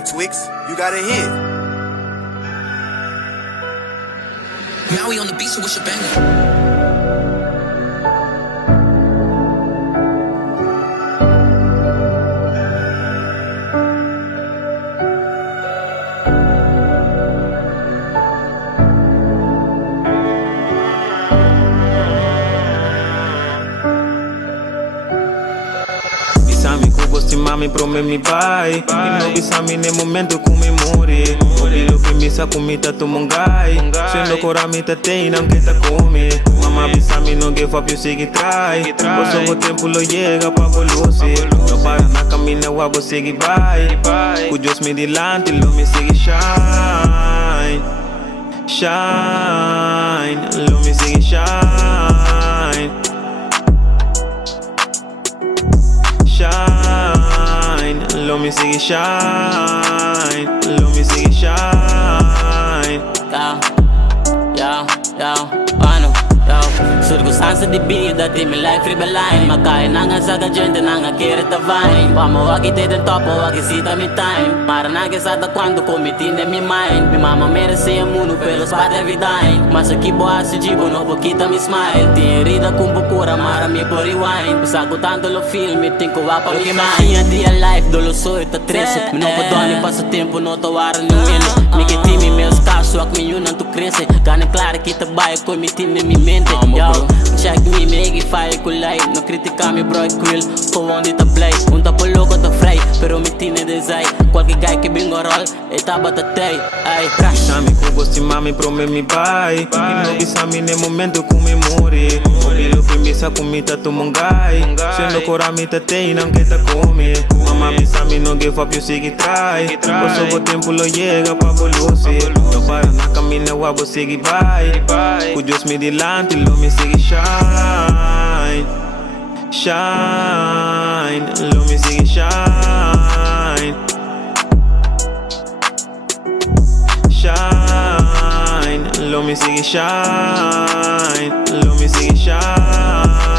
Hey Twix, you got a hit. Now we on the beat, so what's your banger? Bisami ku gosti mami prome mi pai Ino bisami ne momento ku mi muri Obilo primisa kumita tumungai Sendo koramita te não que tá come Mama bisami no give up you Sigi try Poso o tempo lo llega pa volusi No para na camina wabo Sigi bye Kujos mi dilante lo mi Sigi shine Shine Lo mi Sigi shine Shine, lo me Sigi shine, lo me Sigi shine. Ano, surgo sansa di vida, di mi life ribelain Makain na nga sa agenda na nga kere tavain Vamo wagi te del topo, wagi sita mi time Mara na che sa da quando comitine mi mind Mi mama merece a mundo pelo spot every dime Mas aqui boa se jibo, no boquita mi smile Ti rida com bucura, mara mi por rewind Sago tanto lo film, mi tinko wapa mi mind Dia life, dolo soy ta trece Mi não podoni passo tempo, no to wara ni mene Mi que timi meus casos, ak mi yunan tu cresce Gane claro que te vai, comitine mi mente Yo, check me, make it fire kulay No critica mi bro, quill, ko onde ta play Un tapo louco ta frei, pero mi tine desai Qualquer guy que bingo roll, eta batatei Ay, crash Bisami ku gosti mami prome mi pai Ino bisami ne momento ku mi muri Obilo primisa kumita tumungai Sendo koramita te não que tá come Mama bisami no give up you Sigi try Poso o tempo lo llega pa volusi No para na camina wabo Sigi bye Kujos mi dilante lo mi Sigi shine Shine Lo mi Sigi shine Shine Lo mi Sigi shine Lo mi Sigi shine